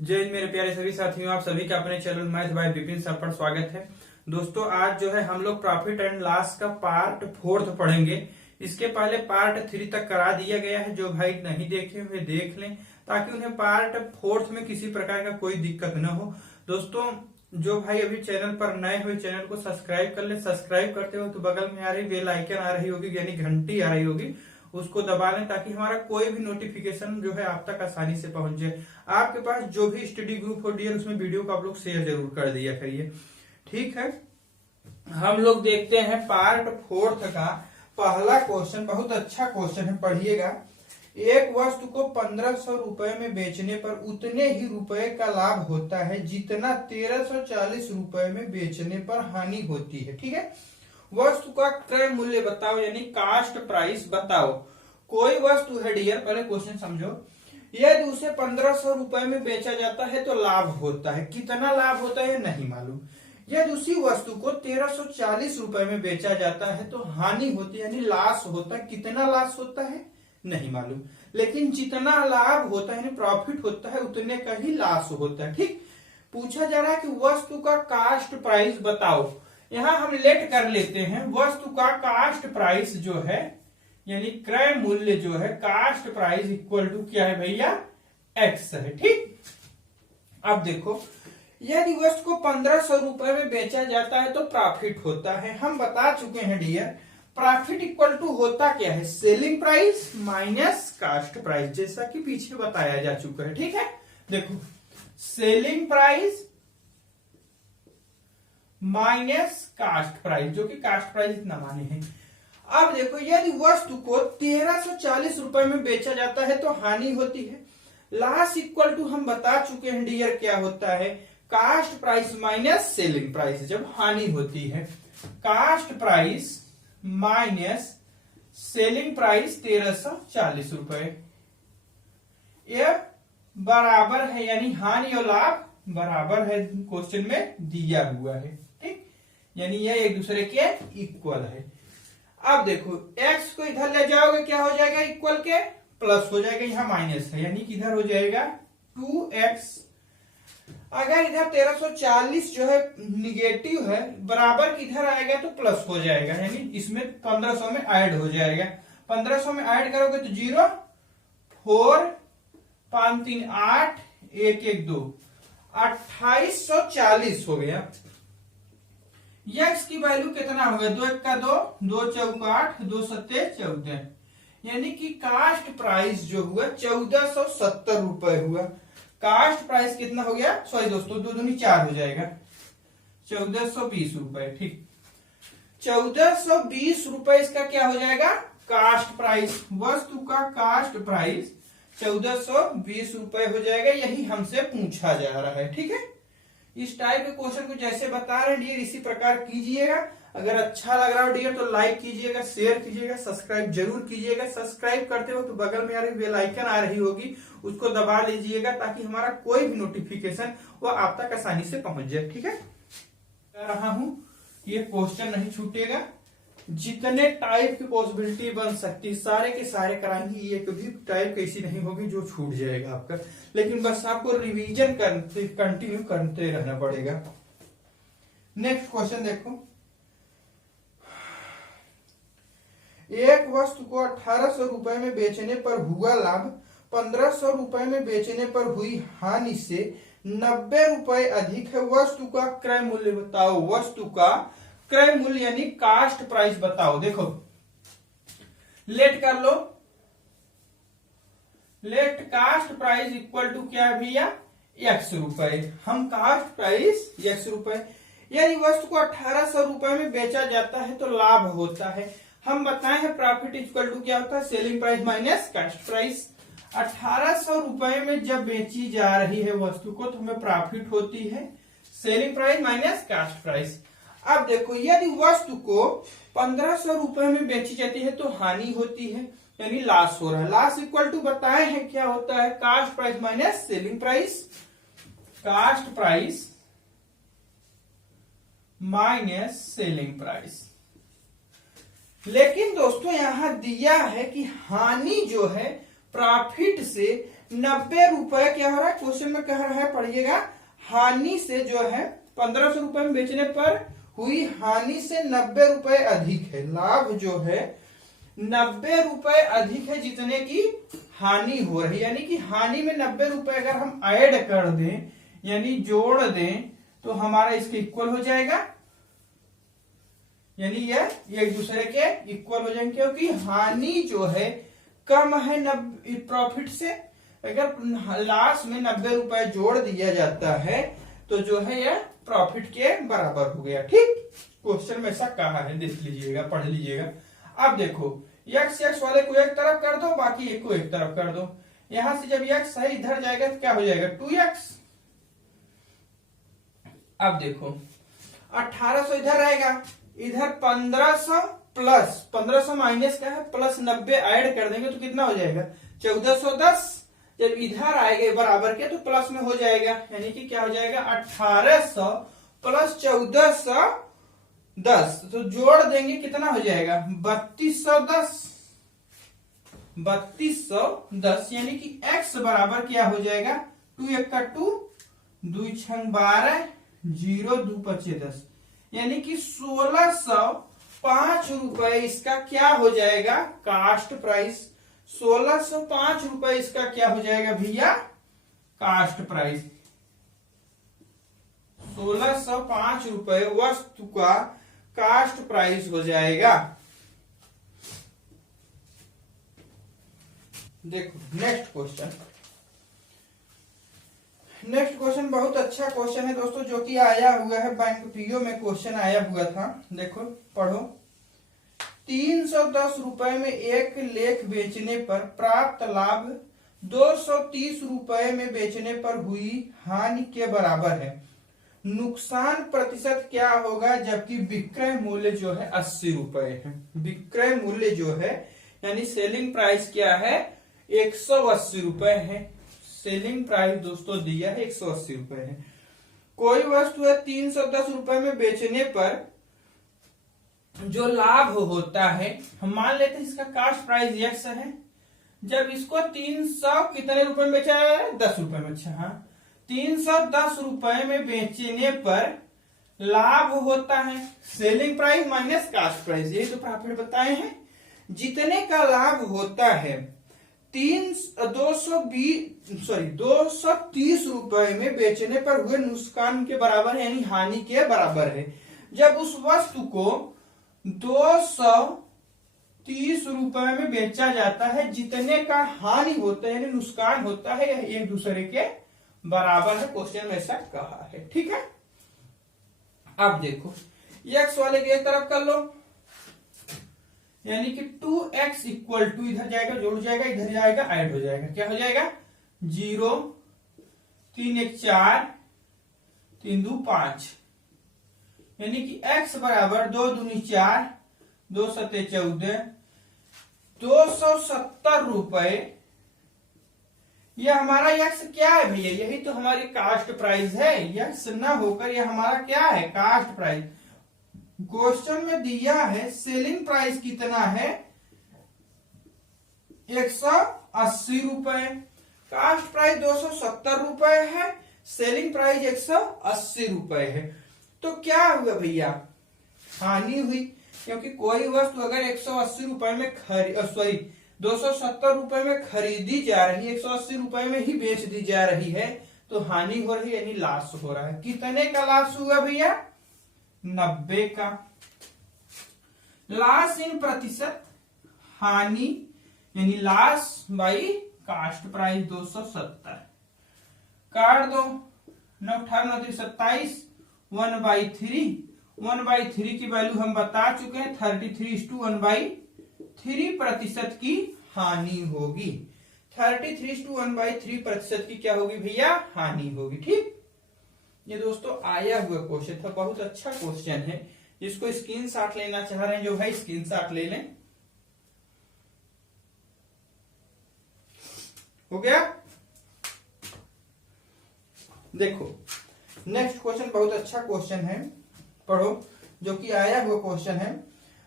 जय हिंद मेरे प्यारे सभी साथियों, आप सभी का अपने channel math bye Vipin sir पर स्वागत है। दोस्तों आज जो है हम लोग प्रॉफिट एंड लॉस का पार्ट 4 पढ़ेंगे। इसके पहले पार्ट 3 तक करा दिया गया है। जो भाई नहीं देखे हुए देख लें ताकि उन्हें पार्ट 4 में किसी प्रकार का कोई दिक्कत न हो। दोस्तों जो भाई अभी चैनल पर नए हुए चैनल को सब्सक्राइब कर ले। सब्सक्राइब करते हो तो बगल में आ रही बेल आइकन आ रही होगी, यानी घंटी आ रही होगी, उसको दबा लें ताकि हमारा कोई भी नोटिफिकेशन जो है आप तक आसानी से पहुंच जाए। आपके पास जो भी स्टडी ग्रुप हो डियर, उसमें वीडियो को आप लोग शेयर जरूर कर दिया करिए, ठीक है। हम लोग देखते हैं पार्ट 4 का पहला क्वेश्चन। बहुत अच्छा क्वेश्चन है, पढ़िएगा। एक वस्तु को 1500 रुपए में बेचने पर उतने ही रुपए का लाभ होता है जितना 1340 रुपए में बेचने पर हानि होती है, ठीक है। वस्तु का क्रय मूल्य बताओ, यानी कास्ट प्राइस बताओ। कोई वस्तु है डियर, पहले क्वेश्चन समझो। यदि उसे 1500 रुपए में बेचा जाता है तो लाभ होता है। कितना लाभ होता है नहीं मालूम। यदि उसी वस्तु को 1340 रुपए में बेचा जाता है तो हानि होती है, यानी लॉस होता है। कितना लॉस होता है नहीं मालूम, लेकिन जितना लाभ होता है यानी प्रॉफिट होता है उतने का ही लॉस होता है, ठीक। पूछा जा रहा है कि वस्तु का कास्ट प्राइस बताओ। यहां हम लेट कर लेते हैं। वस्तु का कास्ट प्राइस जो है यानी क्रय मूल्य जो है, कास्ट प्राइस इक्वल टू क्या है भैया, एक्स है, ठीक। अब देखो, यदि वस्तु को 1500 रुपए में बेचा जाता है तो प्रॉफिट होता है। हम बता चुके हैं डियर, प्रॉफिट इक्वल टू होता क्या है, selling price minus cost price, जैसा कि पीछे बताया जा चुका है, ठीक है। देखो, selling price minus cost price, जो कि कास्ट प्राइस इतना माने हैं। अब देखो, यदि वस्तु को 1340 रुपए में बेचा जाता है तो हानि होती है। लॉस इक्वल टू हम बता चुके हैं डियर क्या होता है, cost price minus selling price, जब हानि होती है। Cost price minus selling price 1340 रुपए, यह बराबर है, यानी हानि और लाभ बराबर है, क्वेश्चन में दिया हुआ है, ठीक। यानी यह एक दूसरे के इक्वल है। अब देखो, x को इधर ले जाओगे क्या हो जाएगा, इक्वल के प्लस हो जाएगा, यहां माइनस है, यानी किधर हो जाएगा 2x। अगर इधर 1340 जो है निगेटिव है, बराबर किधर आएगा तो प्लस हो जाएगा, यानी इसमें 1500 में ऐड हो जाएगा। 1500 में ऐड करोगे तो 0 4 5 3 8 1 1 2 2840 हो गया। x की वैल्यू कितना हो गया, 2 1 का 2, 2 चौका 8, 2 सत्ते 14, यानी कि कास्ट प्राइस जो हुआ 1470 रुपए हुआ। कास्ट प्राइस कितना हो गया, सॉरी दोस्तों, 2 दूनी 4 हो जाएगा, 1420 रुपए, ठीक। 1420 रुपए इसका क्या हो जाएगा, कास्ट प्राइस। वस्तु का कास्ट प्राइस 1420 रुपए हो जाएगा। यही हमसे पूछा जा रहा है, ठीक है। इस टाइप के क्वेश्चन को जैसे बता रहे हैं डियर, इसी प्रकार कीजिएगा। अगर अच्छा लग रहा हो डियर तो लाइक कीजिएगा, शेयर कीजिएगा, सब्सक्राइब जरूर कीजिएगा। सब्सक्राइब करते हो तो बगल में आ रही बेल आइकन आ रही होगी, उसको दबा लीजिएगा ताकि हमारा कोई भी नोटिफिकेशन वो आप तक आसानी से पहुंच जाए, ठीक है। कह रहा हूं ये क्वेश्चन नहीं छूटेगा। जितने टाइप की पॉसिबिलिटी बन सकती सारे के सारे कराएंगे, ये कभी टाइप ऐसी नहीं होगी जो छूट जाएगा आपका। लेकिन बस आपको रिवीजन करते कंटिन्यू करते रहना पड़ेगा। नेक्स्ट क्वेश्चन देखो, एक वस्तु को 1800 रुपए में बेचने पर हुआ लाभ 1500 रुपए में बेचने पर हुई हानि से 90 रुपए अधिक है। वस्तु का क्रय मूल्य बताओ। वस्तु का क्रय मूल्य यानी कास्ट प्राइस बताओ। देखो, लेट कर लो, let cost price equal to क्या है भैया, x रुपए। हम कास्ट प्राइस x रुपए। यदि वस्तु को 1800 रुपए में बेचा जाता है तो लाभ होता है। हम बताए हैं प्रॉफिट इक्वल टू क्या होता है, selling price minus cost price. 1800 रुपए में जब बेची जा रही है वस्तु को तो हमें प्रॉफिट होती है, selling price minus cost price. अब देखो, यदि वस्तु को 1500 रुपए में बेची जाती है तो हानि होती है, यानी लॉस हो रहा है। लॉस इक्वल टू बताए हैं क्या होता है, cost price minus selling price. Cost price minus selling price. लेकिन दोस्तों यहां दिया है कि हानि जो है प्रॉफिट से 90 रुपए क्या हो रहा है, क्वेश्चन में कह रहा है पढ़िएगा, हानि से जो है 1500 रुपए में बेचने पर हुई हानि से 90 रुपए अधिक है। लाभ जो है 90 रुपए अधिक है जितने की हानि हो रही है, यानी कि हानि में 90 रुपए अगर हम ऐड कर दें यानी जोड़ दें तो हमारा इसके इक्वल हो जाएगा, यानी यह एक दूसरे के इक्वल हो जाएंगे, क्योंकि हानि जो है कम है प्रॉफिट से। अगर लास्ट में 90 रुपए जोड़ दिया जाता है तो जो है यह प्रॉफिट के बराबर हो गया। ठीक, क्वेश्चन में ऐसा कहा है, देख लीजिएगा, पढ़ लीजिएगा। अब देखो x वाले को एक तरफ कर दो, बाकी एक को एक तरफ कर दो। यहां से जब x है इधर जाएगा तो क्या हो जाएगा 2x। अब देखो 1800 इधर आएगा, इधर 1500 प्लस 1500 माइनस का है प्लस 90 ऐड कर देंगे तो कितना हो जाएगा 1410। जब इधर आएगा बराबर के तो प्लस में हो जाएगा, यानी कि क्या हो जाएगा 1800 प्लस 1410, तो जोड़ देंगे कितना हो जाएगा 3210। 3210 यानी कि x बराबर क्या हो जाएगा 2 1 का 2, 2 6 12, 0 2 5 10, यानी कि 1605 रुपए इसका क्या हो जाएगा कास्ट प्राइस। 1605 रुपए इसका क्या हो जाएगा भैया कास्ट प्राइस। 1605 रुपए वस्तु का कास्ट प्राइस हो जाएगा। देखो नेक्स्ट क्वेश्चन, नेक्स्ट क्वेश्चन बहुत अच्छा क्वेश्चन है दोस्तों, जो कि आया हुआ है बैंक पीओ में क्वेश्चन आया हुआ था। देखो पढ़ो, 310 रुपए में एक लेख बेचने पर प्राप्त लाभ 230 रुपए में बेचने पर हुई हानि के बराबर है। नुकसान प्रतिशत क्या होगा जबकि विक्रय मूल्य जो है 80 रुपए है। विक्रय मूल्य जो है यानी सेलिंग प्राइस क्या है 180 रुपए है। सेलिंग प्राइस दोस्तों दिया है 180 रुपए है। कोई वस्तु है 310 रुपए में बेचने पर जो लाभ होता है, हम मान लेते हैं इसका कास्ट प्राइस x है। जब इसको 300 कितने रुपए में बेचा है 10 रुपए में, अच्छा हाँ 310 रुपए में बेचने पर लाभ होता है selling price minus cost price, यही तो प्रॉफिट बताए हैं। जितने का लाभ होता है 230 रुपए में बेचने पर हुए नुकसान के बराबर है, यानी हानि के बराबर है। जब उस वस्तु को 230 रुपए में बेचा जाता है, जितने का हानि होता है यानी नुकसान होता है यह एक दूसरे के बराबर है। क्वेश्चन में ऐसा कहा है, ठीक है। अब देखो x वाले की एक तरफ कर लो, यानी कि 2x इक्वल टू इधर जाएगा जोड़ जाएगा, इधर जाएगा ऐड हो जाएगा, क्या हो जाएगा 0 3 1 4 3 2 5, यानी कि x बराबर 2 दूनी 4 2 7 14, 270 रुपए। यह हमारा x क्या है भैया, यही तो हमारी कास्ट प्राइस है। x ना होकर यह हमारा क्या है कास्ट प्राइस। क्वेश्चन में दिया है सेलिंग प्राइस कितना है 180 रुपए, कास्ट प्राइस 270 रुपए है, सेलिंग प्राइस 180 रुपए है। तो क्या हुआ भैया हानि हुई, क्योंकि कोई वस्तु अगर 180 रुपए में 270 रुपए में खरीदी जा रही है, 180 रुपए में ही बेच दी जा रही है, तो हानि हो रही है यानी लॉस हो रहा है। कितने का लॉस हुआ भैया 90 का। लॉस इन प्रतिशत हानि यानी लॉस बाई कास्ट प्राइस 270, काट दो 9 18 27 1/3, 1/3 की वैल्यू हम बता चुके हैं 33:1/3 की हानि होगी। 33:1/3 की क्या होगी भैया हानि होगी। ठीक, ये दोस्तों आया हुआ क्वेश्चन था, बहुत अच्छा क्वेश्चन है। जिसको स्क्रीनशॉट लेना चाह रहे हैं जो भाई स्क्रीनशॉट ले लें। हो गया। देखो नेक्स्ट क्वेश्चन बहुत अच्छा क्वेश्चन है, पढ़ो, जो कि आया हुआ क्वेश्चन है।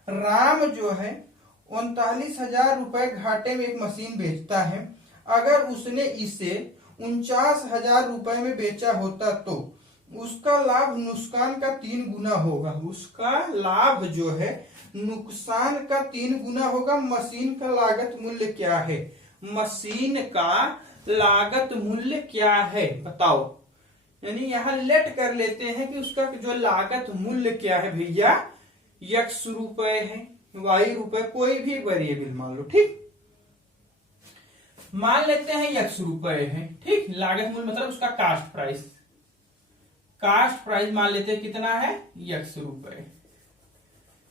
राम जो है 39,000 रुपए घाटे में एक मशीन बेचता है। अगर उसने इसे 49,000 रुपए में बेचा होता तो उसका लाभ नुकसान का 3 गुना होगा। उसका लाभ जो है नुकसान का 3 गुना होगा। मशीन का लागत मूल्य क्या है? मशीन का लागत मूल्य क्या है बताओ। यानी यहां लेट कर लेते हैं कि उसका जो लागत मूल्य क्या है भैया, x रुपए है, y रुपए, कोई भी वेरिएबल मान लो, ठीक। मान लेते हैं x रुपए है, ठीक। लागत मूल्य मतलब उसका कास्ट प्राइस, कास्ट प्राइस मान लेते हैं कितना है, x रुपए।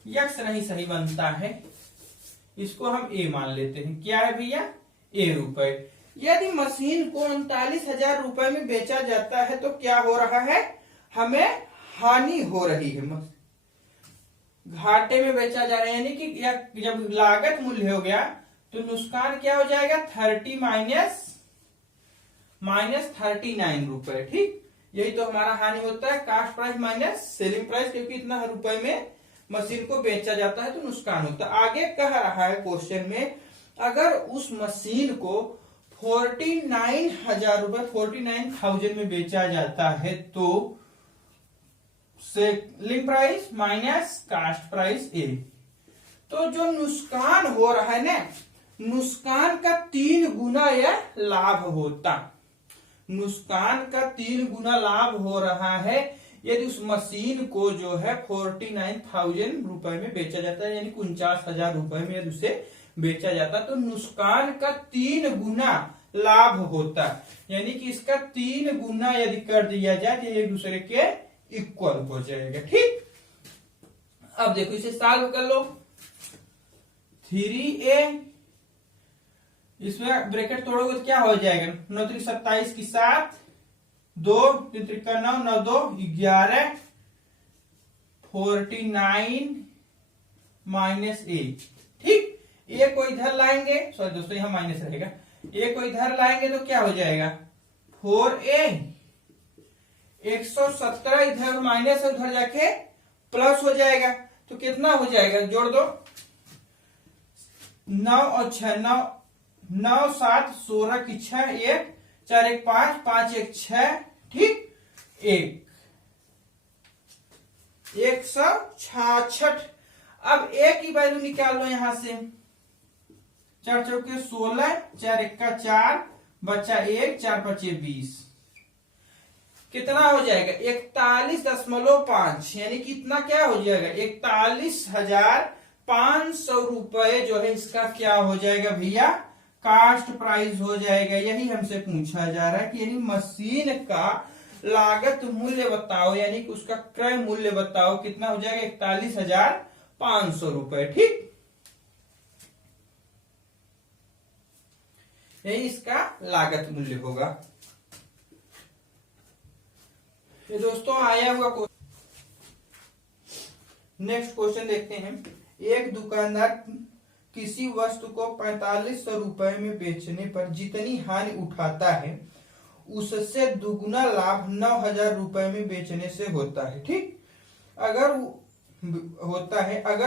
x नहीं सही बनता है, इसको हम a मान लेते हैं। क्या है भैया, a रुपए। यदि मशीन को 39,000 रुपए में बेचा जाता है तो क्या हो रहा है, हमें हानि हो रही है, घाटे में बेचा जा रहा है। यानी कि जब लागत मूल्य हो गया तो नुकसान क्या हो जाएगा, 30 माइनस 39 रुपए, ठीक। यही तो हमारा हानि होता है, cost price minus selling price, क्योंकि इतना रुपए में मशीन को बेचा जाता है तो नुकसान होता है। आगे कह रहा है क्वेश्चन में, अगर उस मशीन को 49,000 रुपए 49,000 में बेचा जाता है तो selling price minus cost price ए। तो जो नुकसान हो रहा है ना, नुकसान का 3 गुना यह लाभ होता, नुकसान का 3 गुना लाभ हो रहा है यदि उस मशीन को जो है 49,000 रुपए में बेचा जाता है, यानी 49,000 रुपए में यदि उसे बेचा जाता तो नुकसान का 3 गुना लाभ होता। यानी कि इसका 3 गुना यदि कर दिया जाए तो एक दूसरे के इक्वल हो जाएगा, ठीक। अब देखो इसे सॉल्व कर लो। 3a, इसमें ब्रैकेट तोड़ोगे तो क्या हो जाएगा, 9 3 27 की 7, 2 3 3 का 9, 9 2 11, 49 माइनस a, ठीक। ए को इधर लाएंगे, सॉरी दोस्तों यहां माइनस रहेगा, ए को इधर लाएंगे तो क्या हो जाएगा, 4a, 117 इधर माइनस है, उधर जाके प्लस हो जाएगा, तो कितना हो जाएगा, जोड़ दो, 9 और 6, 9 7 16 की 6, 1 4 1 5 5 1 6, ठीक, 166। अब a की वैल्यू निकाल लो यहां से, 4 चौके 16, 4 1 का 4, बचा 1, 4 5 20, कितना हो जाएगा, 41.5, यानी कितना क्या हो जाएगा, 41,500 रुपए जो है इसका क्या हो जाएगा भैया, कास्ट प्राइस हो जाएगा। यही हमसे पूछा जा रहा है कि यानी मशीन का लागत मूल्य बताओ, यानी कि उसका क्रय मूल्य बताओ, कितना हो जाएगा, 41,500 रुपए, ठीक। यही इसका लागत मूल्य होगा। ये दोस्तों आया हुआ नेक्स्ट क्वेश्चन देखते हैं। एक दुकानदार किसी वस्तु को 4500 रुपए में बेचने पर जितनी हानि उठाता है उससे दुगुना लाभ 9,000 रुपए में बेचने से होता है, ठीक। अगर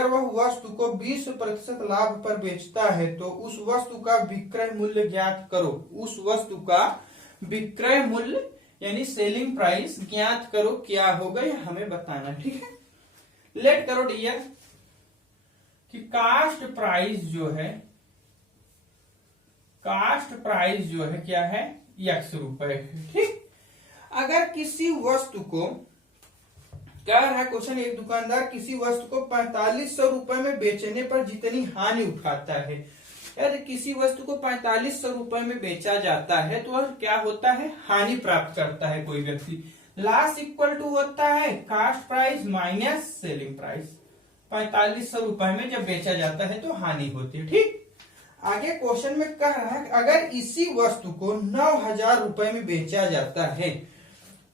वह वस्तु को 20% लाभ पर बेचता है तो उस वस्तु का विक्रय मूल्य ज्ञात करो। उस वस्तु का विक्रय मूल्य यानी सेलिंग प्राइस ज्ञात करो, क्या होगा यह हमें बताना, ठीक है। लेट करो डियर कि कास्ट प्राइस जो है क्या है, x रुपए, ठीक। अगर किसी वस्तु को क्या रहा है क्वेश्चन, एक दुकानदार किसी वस्तु को 4500 रुपए में बेचने पर जितनी हानि उठाता है, यदि किसी वस्तु को 4500 रुपए में बेचा जाता है तो वह क्या होता है, हानि प्राप्त करता है कोई व्यक्ति। लॉस इक्वल टू होता है cost price minus selling price. 4500 रुपए में जब बेचा जाता है तो हानि होती है, ठीक। आगे क्वेश्चन में कह रहा है अगर इसी वस्तु को 9,000 रुपए में बेचा जाता है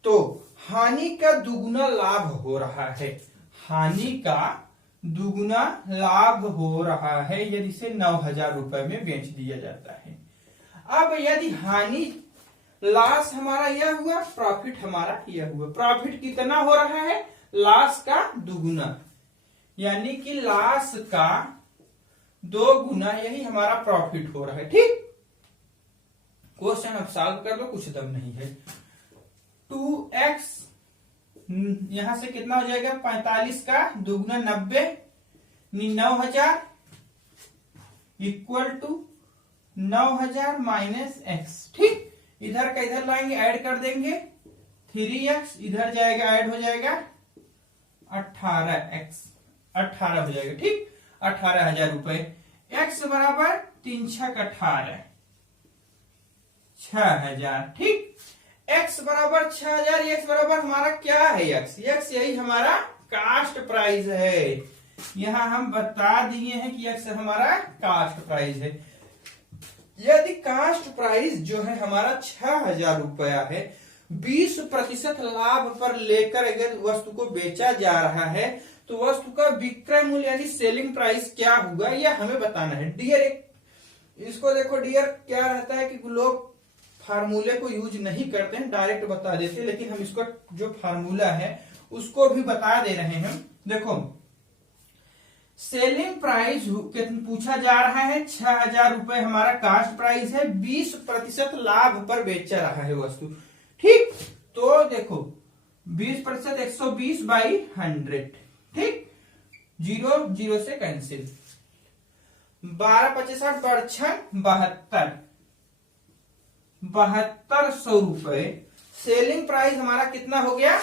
तो हानि का दुगुना लाभ हो रहा है, हानि का दुगुना लाभ हो रहा है यदि इसे 9,000 रुपए में बेच दिया जाता है। अब यदि हानि, लॉस हमारा यह हुआ, प्रॉफिट हमारा यह हुआ। प्रॉफिट कितना हो रहा है, लॉस का दुगुना, यानी कि लॉस का 2 गुना, यही हमारा प्रॉफिट हो रहा है, ठीक। क्वेश्चन अब सॉल्व कर लो, कुछ दम नहीं है। 2x यहां से कितना हो जाएगा, 45 का दुगुना 90, 9000 इक्वल टू 9000 माइनस एक्स। ठीक, इधर का इधर लाएंगे, ऐड कर देंगे, 3x इधर जाएगा, ऐड हो जाएगा 18x, 18 हो जाएगा। ठीक, 18,000 रुपए। x बराबर 3 छक 18, 6,000। ठीक, x बराबर 6,000, x बराबर हमारा क्या है, x यही हमारा कास्ट प्राइस है। यहां हम बता दिए हैं कि x हमारा कास्ट प्राइस है। यदि कास्ट प्राइस जो है हमारा 6,000 रुपया है, 20% लाभ पर लेकर अगर वस्तु को बेचा जा रहा है तो वस्तु का विक्रय मूल्य यानी सेलिंग प्राइस क्या होगा, यह हमें बताना है। डियर इसको देखो डियर, क्या रहता है कि लोग फार्मूले को यूज नहीं करते हैं, डायरेक्ट बता देते हैं, लेकिन हम इसको जो फार्मूला है उसको भी बता दे रहे हैं। देखो, सेलिंग प्राइस पूछा जा रहा है, 6,000 रुपए हमारा कास्ट प्राइस है, 20% लाभ पर बेचा रहा है वस्तु। ठीक, तो देखो 20% 120 बाई 100। ठीक, 0 0 से कैंसिल, 12 25 72, 7200 रुपए। सेलिंग प्राइस हमारा कितना हो गया,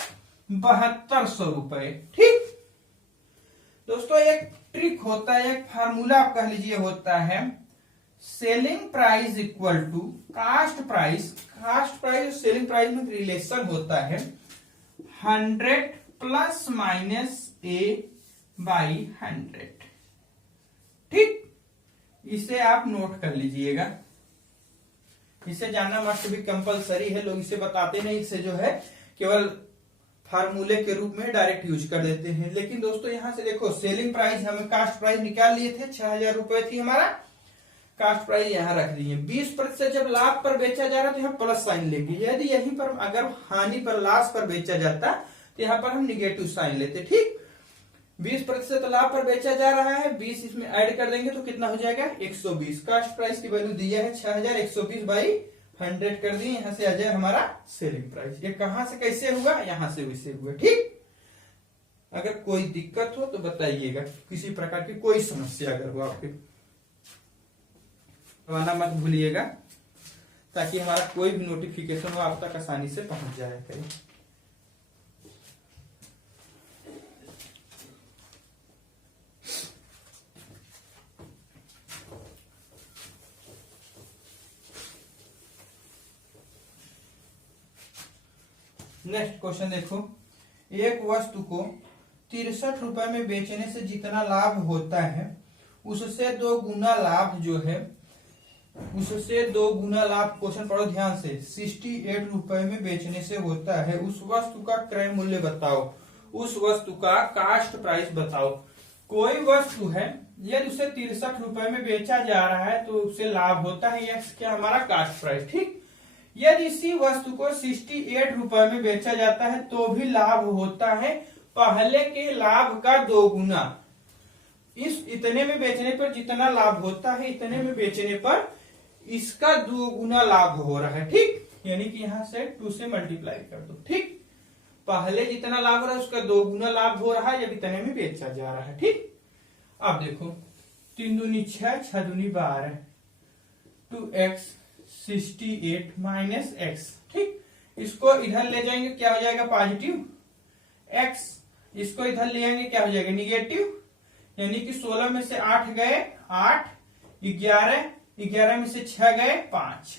7200 रुपए। ठीक दोस्तों, एक ट्रिक होता है, एक फार्मूला आप कह लीजिए होता है, selling price equal to cost price. Cost price और सेलिंग प्राइस में रिलेशन होता है 100 प्लस माइनस ए बाई 100। ठीक, इसे आप नोट कर लीजिएगा, इसे जानना मस्ट भी कंपलसरी है। लोग इसे बताते नहीं, इसे जो है केवल फार्मूले के रूप में डायरेक्ट यूज कर देते हैं। लेकिन दोस्तों यहां से देखो, सेलिंग प्राइस हमें कास्ट प्राइस निकाल लिए थे, 6,000 रुपए थी हमारा कास्ट प्राइस, यहां रख दिए। 20% जब लाभ पर बेचा जा रहा है तो यहाँ प्लस साइन लेंगे। यदि यहीं पर अगर हानि पर, लॉस पर बेचा जाता तो यहाँ पर हम निगेटिव साइन लेते। ठीक, 20% लाभ पर बेचा जा रहा है, 20 इसमें ऐड कर देंगे तो कितना हो जाएगा, 120। कास्ट प्राइस की वैल्यू दिया है 6,000, 120 बाई 100 कर दिए, यहां से आ जाए हमारा सेलिंग प्राइस। ये कहां से कैसे हुआ, यहां से वैसे हुआ। ठीक, अगर कोई दिक्कत हो तो बताइएगा, किसी प्रकार की कोई समस्या अगर हो आपके, दबाना मत भूलिएगा, ताकि हमारा कोई भी नोटिफिकेशन हो आप तक आसानी से पहुंच जाया करे। नेक्स्ट क्वेश्चन देखो, एक वस्तु को 63 रुपए में बेचने से जितना लाभ होता है उससे 2 गुना लाभ जो है, उससे 2 गुना लाभ, क्वेश्चन पढ़ो ध्यान से, 68 रुपए में बेचने से होता है, उस वस्तु का क्रय मूल्य बताओ, उस वस्तु का कास्ट प्राइस बताओ। कोई वस्तु है, यदि उसे 63 रुपए में बेचा जा रहा है तो उससे लाभ होता है, यह क्या हमारा कास्ट प्राइस। ठीक, यदि इसी वस्तु को 68 रुपए में बेचा जाता है तो भी लाभ होता है पहले के लाभ का 2 गुना। इस इतने में बेचने पर जितना लाभ होता है, इतने में बेचने पर इसका 2 गुना लाभ हो रहा है। ठीक, यानी कि यहां से 2 से मल्टीप्लाई कर दो। ठीक, पहले जितना लाभ हो रहा है उसका 2 गुना लाभ हो रहा है जब इतने में बेचा जा रहा है। ठीक, अब देखो 3 दूनी 6, 6 दूनी 12, 2x 68 माइनस एक्स। ठीक, इसको इधर ले जाएंगे, क्या हो जाएगा, पॉजिटिव x, इसको इधर ले आएंगे, क्या हो जाएगा, निगेटिव, यानी कि 16 में से 8 गए 8, 11, 11 में से 6 गए 5।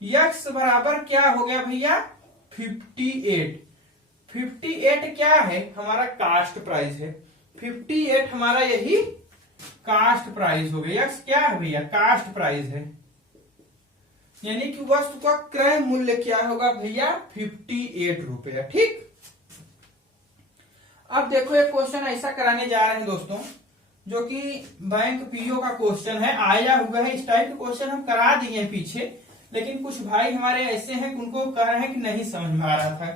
x बराबर क्या हो गया भैया, 58। 58 क्या है, हमारा कास्ट प्राइस है, 58 हमारा यही कास्ट प्राइस हो गया। x क्या है भैया, कास्ट प्राइस है, यानी कि वस्तु का क्रय मूल्य क्या होगा भैया, 58 रुपया। ठीक, अब देखो एक क्वेश्चन ऐसा कराने जा रहे हैं दोस्तों, जो कि बैंक पीओ का क्वेश्चन है, आया हुआ है। इस टाइप के क्वेश्चन हम करा दिए हैं पीछे, लेकिन कुछ भाई हमारे ऐसे हैं कि उनको कह रहे हैं कि नहीं समझ में आ रहा था।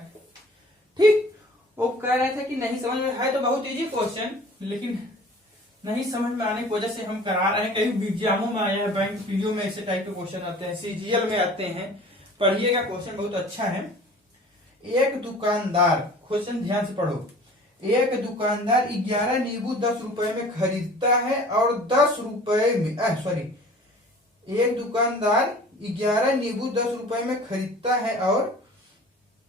ठीक, वो कह रहे थे कि नहीं समझ में है, तो बहुत इजी क्वेश्चन, लेकिन नहीं समझ में आने की वजह से हम करा रहे हैं। कई एग्जामों में आया है, बैंक पीओ में ऐसे टाइप के क्वेश्चन आते हैं, सीजीएल में आते हैं। पढ़िएगा, क्वेश्चन बहुत अच्छा है। एक दुकानदार, क्वेश्चन ध्यान से पढ़ो। एक दुकानदार 11 नींबू 10 रुपए में खरीदता है और 10 रुपए में एक दुकानदार 11 नींबू 10 रुपए में खरीदता है और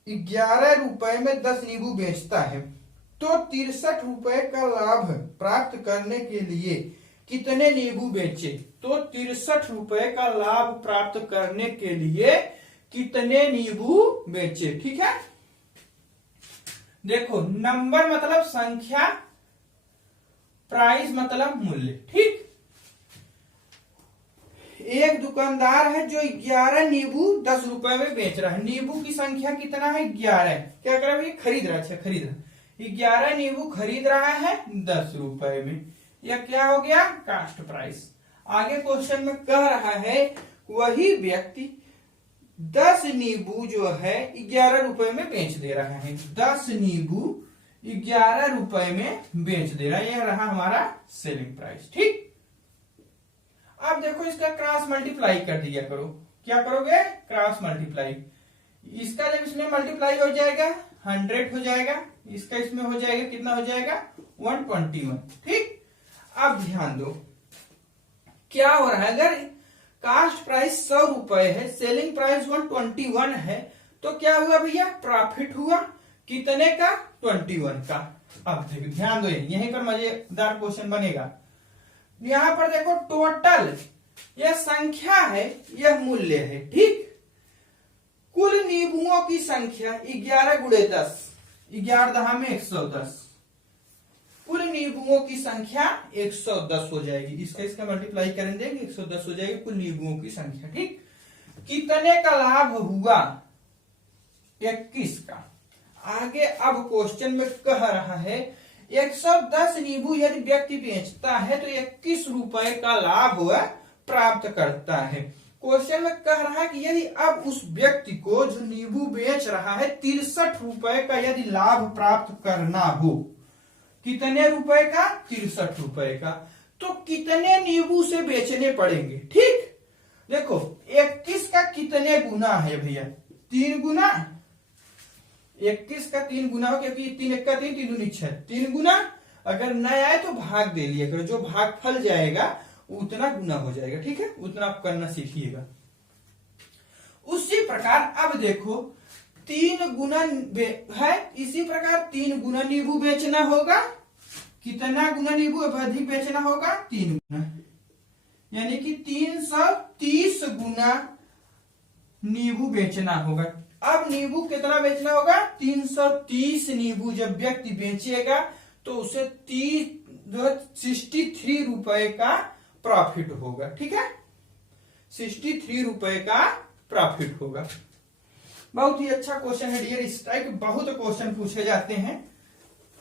11 रुपए में 10 नींबू बेचता है, तो 63 रुपए का लाभ प्राप्त करने के लिए कितने नींबू बेचे? तो 63 रुपए का लाभ प्राप्त करने के लिए कितने नींबू बेचे? ठीक है, देखो नंबर मतलब संख्या, प्राइस मतलब मूल्य। ठीक, एक दुकानदार है जो 11 नींबू 10 रुपए में बेच रहा है। नींबू की संख्या कितना है? 11। क्या कर रहा है? खरीद रहा है। अच्छा, खरीद रहा है, 11 नींबू खरीद रहा है 10 रुपए में। यह क्या हो गया? Cost price. आगे क्वेश्चन में कह रहा है वही व्यक्ति 10 नींबू जो है 11 रुपए में बेच दे रहा है। 10 नींबू 11 रुपए में बेच दे रहा है, यह रहा हमारा सेलिंग प्राइस। ठीक, अब देखो इसका क्रॉस मल्टीप्लाई कर दिया करो। क्या करोगे? Cross multiply. इसका जब इसमें मल्टीप्लाई हो जाएगा 100 हो जाएगा, इसका इसमें हो जाएगा कितना हो जाएगा? 121। ठीक, अब ध्यान दो क्या हो रहा है। अगर कास्ट प्राइस 100 रुपए है, सेलिंग प्राइस 121 है, तो क्या हुआ भैया? प्रॉफिट हुआ। कितने का? 21 का। अब देखो ध्यान दो, यहीं पर मजेदार क्वेश्चन बनेगा। यहां पर देखो टोटल, यह संख्या है, यह मूल्य है। ठीक, कुल नींबुओं की संख्या 11 गुणे 10, 11 दहा में 110। कुल नींबुओं की संख्या 110 हो जाएगी। इसका मल्टीप्लाई करेंगे 110 हो जाएगी कुल नींबुओं की संख्या। ठीक, कितने का लाभ हुआ? 21 का। आगे अब क्वेश्चन में कह रहा है 110 नींबू यदि व्यक्ति बेचता है तो 21 रुपए का लाभ वह प्राप्त करता है। क्वेश्चन में कह रहा है कि यदि अब उस व्यक्ति को जो नींबू बेच रहा है 63 रुपए का यदि लाभ प्राप्त करना हो, कितने रुपए का? 63 रुपए का, तो कितने नींबू से बेचने पड़ेंगे? ठीक, देखो 21 का कितने गुना है भैया? 3 गुना। 21 का 3 गुना हो, क्योंकि 3 1 का 3, 3 दूनी 6, 3 गुना। अगर न आए तो भाग दे लिया करो, जो भाग फल जाएगा उतना गुना हो जाएगा। ठीक है, उतना आप करना सीखिएगा। उसी प्रकार अब देखो 3 गुना है, इसी प्रकार 3 गुना नींबू बेचना होगा। कितना गुना नींबू अधिक बेचना होगा? 3 गुना, यानी कि 330 गुना नींबू बेचना होगा। अब नींबू कितना बेचना होगा? 330 नींबू जब व्यक्ति बेचेगा तो उसे 63 रुपए का प्रॉफिट होगा। ठीक है, 63 रुपए का प्रॉफिट होगा। बहुत ही अच्छा क्वेश्चन है डियर। इस टाइप के बहुत क्वेश्चन पूछे जाते हैं।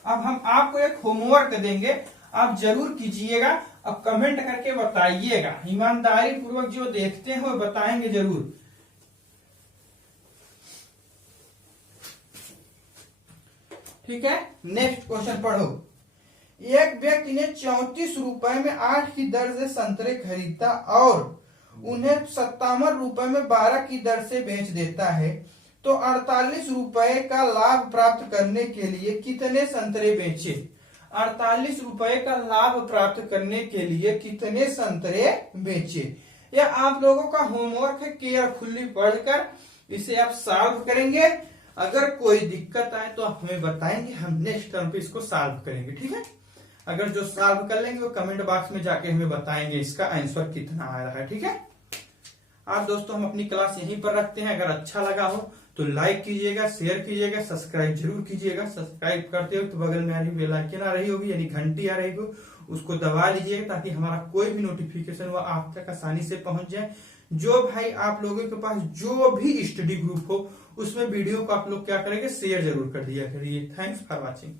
अब हम आपको एक होमवर्क देंगे, आप जरूर कीजिएगा। अब कमेंट करके बताइएगा, ईमानदारी पूर्वक जो देखते हैं वो बताएंगे जरूर। ठीक है, नेक्स्ट क्वेश्चन पढ़ो। एक व्यक्ति ने 34 रुपए में 8 की दर से संतरे खरीदा और उन्हें 57 रुपए में 12 की दर से बेच देता है, तो 48 रुपए का लाभ प्राप्त करने के लिए कितने संतरे बेचे? 48 रुपए का लाभ प्राप्त करने के लिए कितने संतरे बेचे? यह आप लोगों का होमवर्क है, केयरफुली पढ़कर इसे आप सॉल्व करेंगे। अगर कोई दिक्कत आए तो आप हमें बताएंगे, हम नेक्स्ट टर्म पे इसको सॉल्व करेंगे। ठीक है, अगर जो सॉल्व कर लेंगे वो कमेंट बॉक्स में जाके हमें बताएंगे इसका आंसर कितना आ रहा है। ठीक है, आज दोस्तों हम अपनी क्लास यहीं पर रखते हैं। अगर अच्छा लगा हो तो लाइक कीजिएगा, शेयर कीजिएगा, सब्सक्राइब जरूर कीजिएगा। सब्सक्राइब करते हो तो बगल में आ रही बेल आइकन आ रही होगी, यानी घंटी आ रही हो, उसको दबा लीजिएगा ताकि हमारा कोई भी नोटिफिकेशन वह आप तक आसानी से पहुंच जाए। जो भाई आप लोगों के पास जो भी स्टडी ग्रुप हो उसमें वीडियो को आप लोग क्या करेंगे? शेयर जरूर कर दिया करिए। Thanks for watching.